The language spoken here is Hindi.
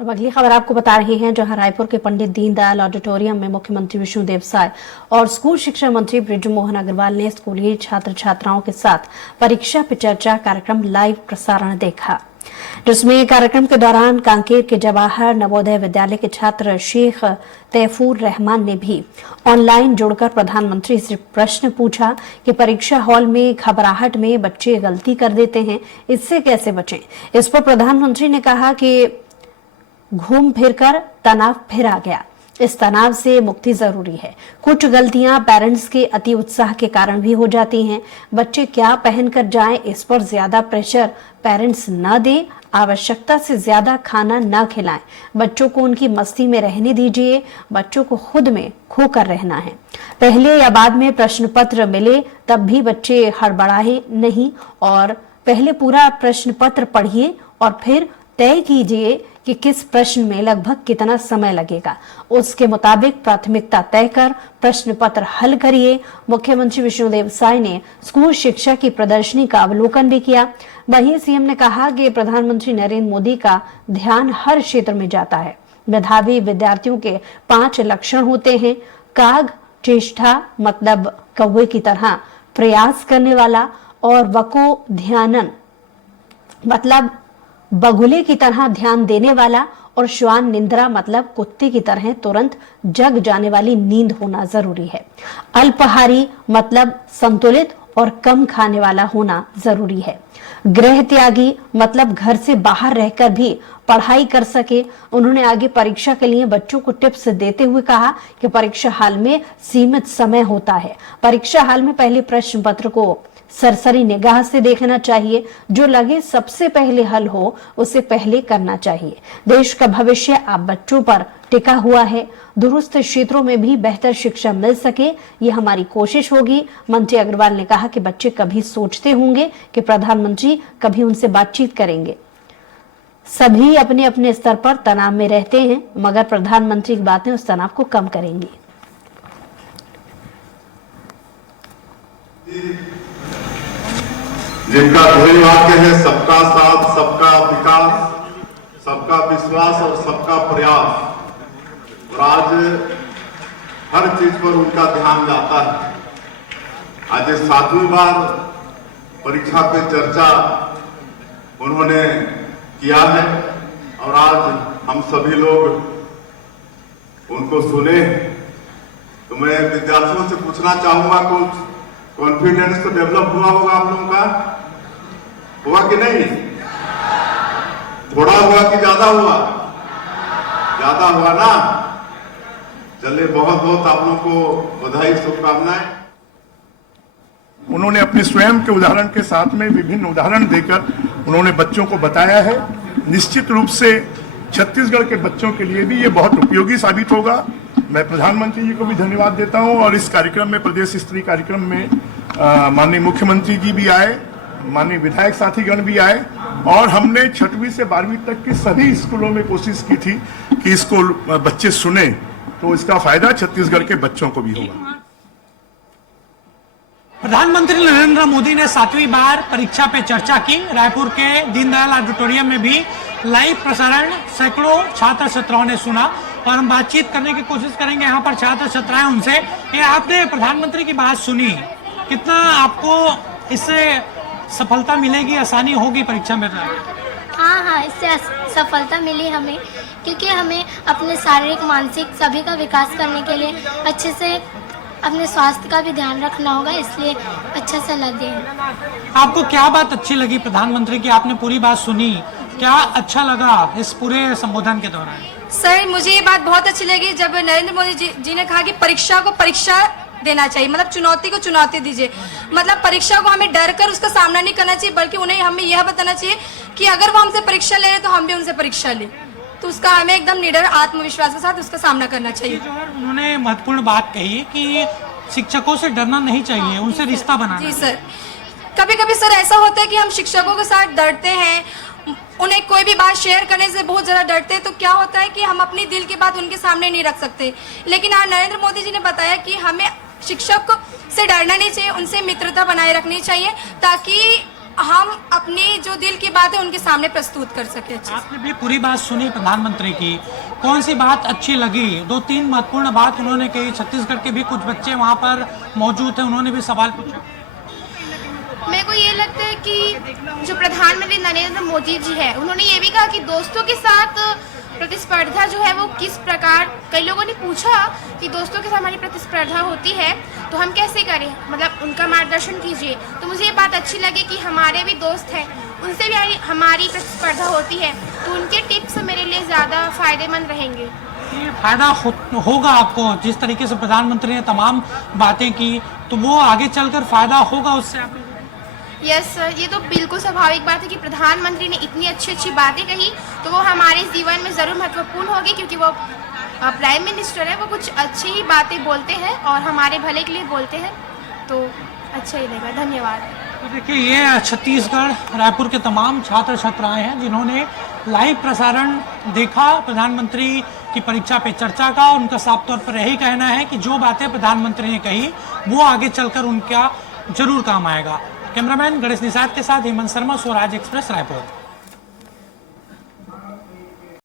अब अगली खबर आपको बता रहे हैं, जहां रायपुर के पंडित दीनदयाल ऑडिटोरियम में मुख्यमंत्री विष्णुदेव साय और स्कूल शिक्षा मंत्री बृजमोहन अग्रवाल ने स्कूली छात्र छात्राओं के साथ परीक्षा पे चर्चा कार्यक्रम लाइव प्रसारण देखा, जिसमें कार्यक्रम के दौरान कांकेर के जवाहर नवोदय विद्यालय के छात्र शेख तैफूर रहमान ने भी ऑनलाइन जुड़कर प्रधानमंत्री से प्रश्न पूछा कि परीक्षा हॉल में घबराहट में बच्चे गलती कर देते हैं, इससे कैसे बचें। इस पर प्रधानमंत्री ने कहा कि घूम फिरकर तनाव फिर आ गया, इस तनाव से मुक्ति जरूरी है। कुछ गलतियां पेरेंट्स के अति उत्साह के कारण भी हो जाती हैं। बच्चे क्या पहनकर जाएं, इस पर ज्यादा प्रेशर पेरेंट्स न दें। आवश्यकता से ज्यादा खाना न खिलाएं। बच्चों को उनकी मस्ती में रहने दीजिए। बच्चों को खुद में खोकर रहना है। पहले या बाद में प्रश्न पत्र मिले तब भी बच्चे हड़बड़ाए नहीं और पहले पूरा प्रश्न पत्र पढ़िए और फिर तय कीजिए कि किस प्रश्न में लगभग कितना समय लगेगा। उसके मुताबिक प्राथमिकता तय कर प्रश्न पत्र हल करिए। मुख्यमंत्री विष्णुदेव साय ने स्कूल शिक्षा की प्रदर्शनी का अवलोकन भी किया। वहीं सीएम ने कहा कि प्रधानमंत्री नरेंद्र मोदी का ध्यान हर क्षेत्र में जाता है। मेधावी विद्यार्थियों के 5 लक्षण होते हैं: काग चेष्टा मतलब कौवे की तरह प्रयास करने वाला, और वको ध्यानन मतलब बगुले की तरह ध्यान देने वाला, और श्वान निंद्रा मतलब कुत्ते की तरह तुरंत जग जाने वाली नींद होना जरूरी है। अल्पाहारी मतलब संतुलित और कम खाने वाला होना जरूरी है। गृह त्यागी मतलब घर से बाहर रहकर भी पढ़ाई कर सके। उन्होंने आगे परीक्षा के लिए बच्चों को टिप्स देते हुए कहा कि परीक्षा हाल में सीमित समय होता है। परीक्षा हाल में पहले प्रश्न पत्र को सरसरी निगाह से देखना चाहिए। जो लगे सबसे पहले हल हो उसे पहले करना चाहिए। देश का भविष्य आप बच्चों पर टिका हुआ है। दूरस्थ क्षेत्रों में भी बेहतर शिक्षा मिल सके, ये हमारी कोशिश होगी। मंत्री अग्रवाल ने कहा कि बच्चे कभी सोचते होंगे कि प्रधानमंत्री कभी उनसे बातचीत करेंगे। सभी अपने अपने स्तर पर तनाव में रहते हैं, मगर प्रधानमंत्री की बातें उस तनाव को कम करेंगी। जिनका ध्येय वाक्य है सबका साथ, सबका विकास, सबका विश्वास और सबका प्रयास, और आज हर चीज पर उनका ध्यान जाता है। आज 7वीं बार परीक्षा पे चर्चा उन्होंने किया है और आज हम सभी लोग उनको सुने। तो मैं विद्यार्थियों से पूछना चाहूंगा, कुछ कॉन्फिडेंस तो डेवलप हुआ होगा आप लोगों का? हुआ कि नहीं? थोड़ा हुआ कि ज्यादा हुआ? ज्यादा हुआ ना। चलिए, बहुत बहुत आप लोगों को बधाई, शुभकामनाएं। उन्होंने अपने स्वयं के उदाहरण के साथ में विभिन्न उदाहरण देकर उन्होंने बच्चों को बताया है। निश्चित रूप से छत्तीसगढ़ के बच्चों के लिए भी ये बहुत उपयोगी साबित होगा। मैं प्रधानमंत्री जी को भी धन्यवाद देता हूं और इस कार्यक्रम में, प्रदेश स्तरीय कार्यक्रम में माननीय मुख्यमंत्री जी भी आए, माननीय विधायक साथीगण भी आए, और हमने 6वीं से 12वीं तक के सभी स्कूलों में कोशिश की थी कि इसको बच्चे सुने, तो इसका फायदा छत्तीसगढ़ के बच्चों को भी होगा। प्रधानमंत्री नरेंद्र मोदी ने 7वीं बार परीक्षा पे चर्चा की। रायपुर के दीनदयाल ऑडिटोरियम में भी लाइव प्रसारण सैकड़ों छात्र छात्राओं ने सुना और हम बातचीत करने की कोशिश करेंगे यहाँ पर छात्र छात्राएं उनसे कि आपने प्रधानमंत्री की बात सुनी, कितना आपको इससे सफलता मिलेगी, आसानी होगी परीक्षा में? हाँ, इससे सफलता मिली हमें, क्योंकि हमें अपने शारीरिक मानसिक सभी का विकास करने के लिए अच्छे से अपने स्वास्थ्य का भी ध्यान रखना होगा, इसलिए अच्छा सलाह दी है। आपको क्या बात अच्छी लगी प्रधानमंत्री की? आपने पूरी बात सुनी, क्या अच्छा लगा इस पूरे संबोधन के दौरान? सर, मुझे ये बात बहुत अच्छी लगी जब नरेंद्र मोदी जी ने कहा कि परीक्षा को परीक्षा देना चाहिए, मतलब चुनौती को चुनौती दीजिए। मतलब परीक्षा को हमें डर कर उसका सामना नहीं करना चाहिए, बल्कि उन्हें हमें यह बताना चाहिए कि अगर वो हमसे परीक्षा ले रहे तो हम भी उनसे परीक्षा लें। तो उसका हमें एकदम निडर आत्मविश्वास के साथ उसका सामना करना चाहिए। उन्होंने महत्वपूर्ण बात कही कि शिक्षकों से डरना नहीं चाहिए, उनसे रिश्ता बनाना। जी सर, कभी कभी सर ऐसा होता है कि हम शिक्षकों के साथ डरते हैं, उन्हें कोई भी बात शेयर करने से बहुत ज़्यादा डरते हैं। तो क्या होता है कि हम अपनी दिल की बात उनके सामने नहीं रख सकते। लेकिन आज नरेंद्र मोदी जी ने बताया कि हमें शिक्षक से डरना नहीं चाहिए, उनसे मित्रता बनाए रखनी चाहिए, ताकि हम अपनी जो दिल की बात है उनके सामने प्रस्तुत कर सके अच्छे से। आपने भी पूरी बात सुनी प्रधानमंत्री की, कौन सी बात अच्छी लगी? 2-3 महत्वपूर्ण बात उन्होंने कही। छत्तीसगढ़ के भी कुछ बच्चे वहाँ पर मौजूद हैं, उन्होंने भी सवाल पूछा। मेरे को ये लगता है कि जो प्रधानमंत्री नरेंद्र मोदी जी है, उन्होंने ये भी कहा कि दोस्तों के साथ प्रतिस्पर्धा जो है वो किस प्रकार, कई लोगों ने पूछा कि दोस्तों के साथ हमारी प्रतिस्पर्धा होती है तो हम कैसे करें, मतलब उनका मार्गदर्शन कीजिए। तो मुझे ये बात अच्छी लगी कि हमारे भी दोस्त हैं, उनसे भी हमारी प्रतिस्पर्धा होती है, तो उनके टिप्स मेरे लिए ज़्यादा फायदेमंद रहेंगे। ये फायदा होगा आपको, जिस तरीके से प्रधानमंत्री ने तमाम बातें की, तो वो आगे चलकर फायदा होगा उससे आपको? यस सर, ये तो बिल्कुल स्वाभाविक बात है कि प्रधानमंत्री ने इतनी अच्छी अच्छी बातें कही तो वो हमारे जीवन में ज़रूर महत्वपूर्ण होगी, क्योंकि वो प्राइम मिनिस्टर है, वो कुछ अच्छी ही बातें बोलते हैं और हमारे भले के लिए बोलते हैं, तो अच्छा ही लगेगा। धन्यवाद। तो देखिए, ये छत्तीसगढ़ रायपुर के तमाम छात्र छात्राएं हैं जिन्होंने लाइव प्रसारण देखा प्रधानमंत्री की परीक्षा पे चर्चा का। उनका साफ तौर पर यही कहना है कि जो बातें प्रधानमंत्री ने कही वो आगे चलकर उनका जरूर काम आएगा। कैमरामैन गणेश निषाद के साथ हेमंत शर्मा, स्वराज एक्सप्रेस, रायपुर।